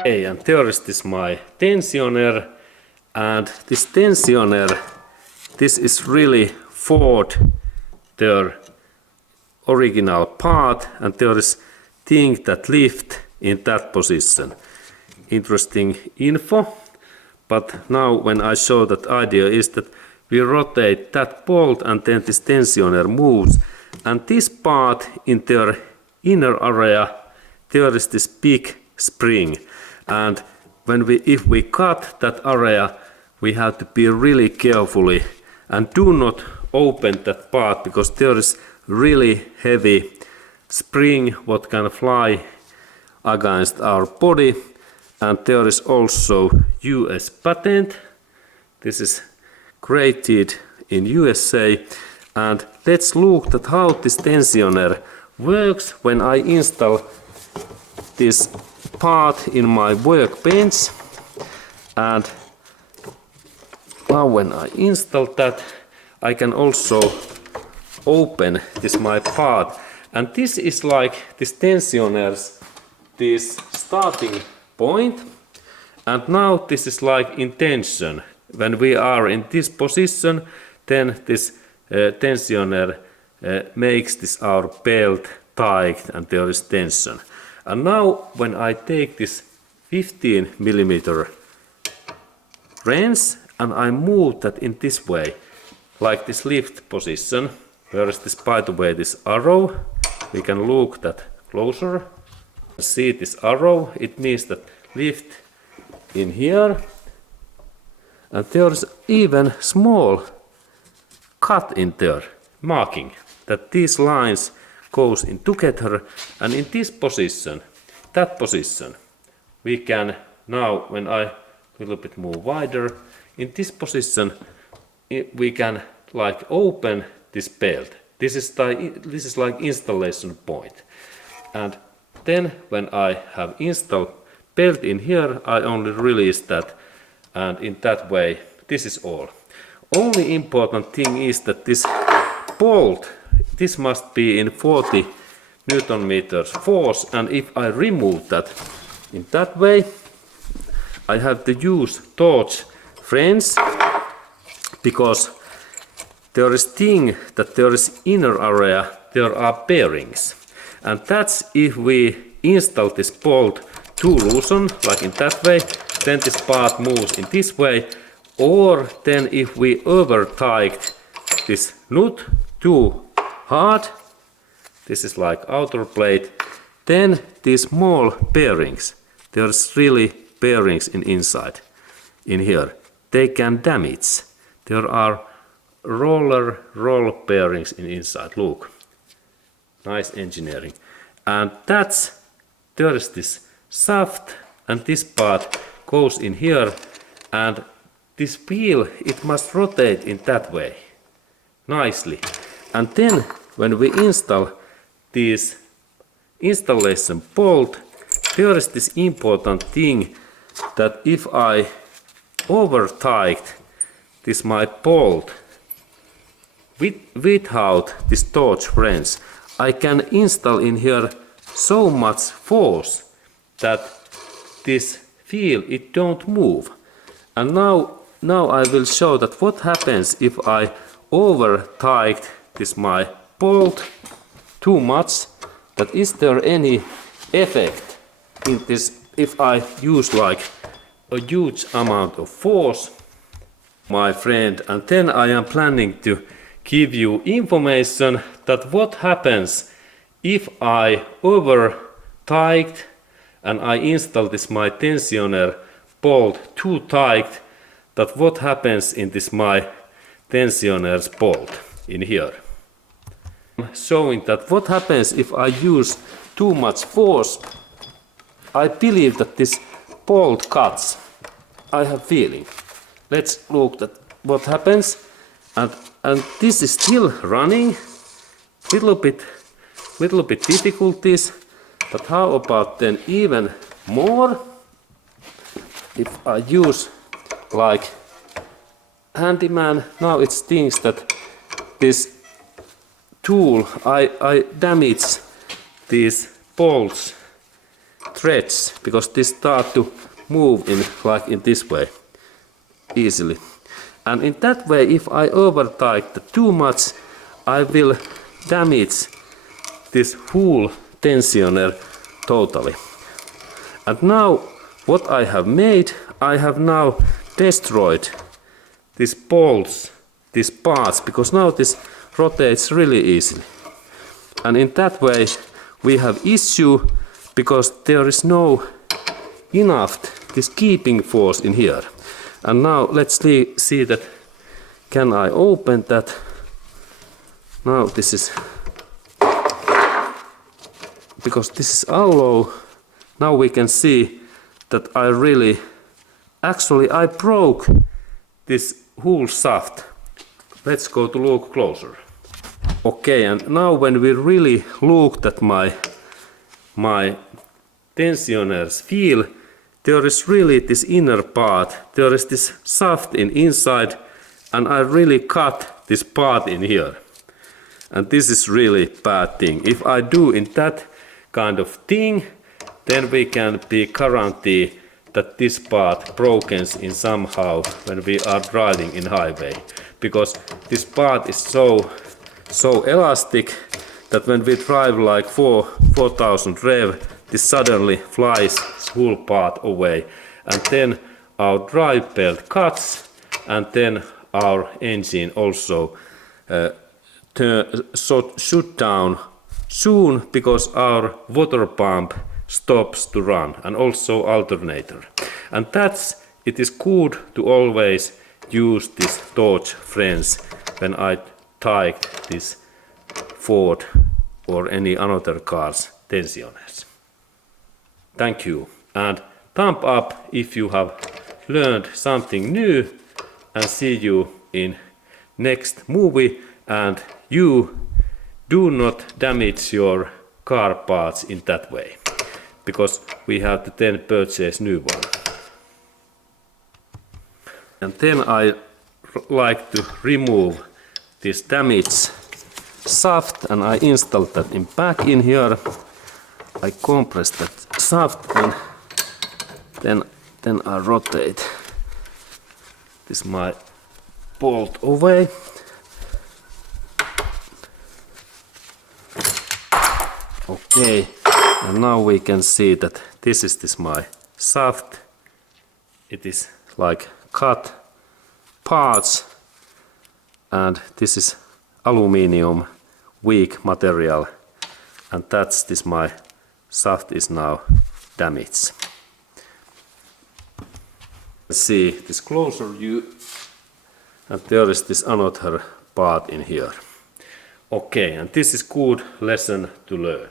Okay, and there is this my tensioner, and this tensioner, this is really Ford, their original part, and there is thing that lift in that position. Interesting info, but now when I show that idea is that we rotate that bolt and then this tensioner moves, and this part in their inner area, there is this big spring, and if we cut that area, we have to be really carefully and do not open that part, because there is really heavy spring what can fly against our body. And there is also US patent. This is created in USA, and let's look at how this tensioner works when I install this part in my workbench. And now when I install that, I can also open this my part, and this is like this tensioner's this starting point, and now this is like in tension. When we are in this position, then this tensioner makes this our belt tight and there is tension. And now when I take this 15 millimeter wrench and I move that in this way, like this lift position, where is this, by the way, this arrow, we can look that closer. See this arrow, it means that lift in here, and there is even small cut in there, marking that these lines goes in together, and in this position, that position, we can now, when I little bit move wider, in this position we can like open this belt. This is like installation point, and then when I have installed belt in here, I only release that, and in that way this is all. Only important thing is that this bolt, this must be in 40 Newton meters force, and if I remove that in that way, I have to use torch wrench, because there is thing that there is inner area, there are bearings, and that's if we install this bolt too loosen, like in that way, then this part moves in this way, or then if we over tight this nut too hard, this is like outer plate, then these small bearings, there's really bearings inside in here, they can damage. There are roll bearings inside, look, nice engineering, and there is this shaft, and this part goes in here, and this wheel, it must rotate in that way nicely. And then when we install this installation bolt, there is this important thing that if I over tight this my bolt without this torch wrench, I can install in here so much force that this wheel, it don't move. And now I will show that what happens if I over tight this my bolt too much, that is there any effect in this if I use like a huge amount of force, my friend. And then I am planning to give you information that what happens if I over tight and I install this my tensioner bolt too tight, that what happens in this my tensioner's bolt in here. I'm showing that what happens if I use too much force. I believe that this bolt cuts. I have feeling. Let's look at what happens, and this is still running. Little bit difficulties, but how about then even more? If I use like handyman, now it thinks that this tool I damage these bolts threads because they start to move in like in this way easily. And in that way, if I over tighten too much, I will damage this whole tensioner totally. And now what I have made, I have now destroyed these bolts, these parts, because now this rotates really easily. And in that way we have issue because there is no enough this keeping force in here. And now let's see that can I open that. Now this is because this is alloy. Now we can see that I really actually I broke this whole shaft. Let's go to look closer. Okay, and now when we really looked at my tensioners feel, there is really this inner part, there is this shaft inside, and I really cut this part in here. And this is really bad thing. If I do in that kind of thing, then we can be guaranteed that this part broken in somehow when we are driving in highway. Because this part is so elastic that when we drive like 4,000 rev, this suddenly flies this whole part away. And then our drive belt cuts, and then our engine also shut down soon because our water pump stops to run, and also alternator. And it is good to always use this torch friends when I tie this Ford or any another car's tensioners. Thank you, and thumb up if you have learned something new, and see you in next movie. And you do not damage your car parts in that way, because we have to then purchase new one. And then I like to remove this damaged shaft, and I install that back in here. I compress that shaft, and then I rotate this my bolt away. Okay, and now we can see that this is my shaft. It is like cut parts, and this is aluminium weak material, and that's this my shaft is now damaged. See this closer view, and there is this another part in here. Okay, and this is good lesson to learn.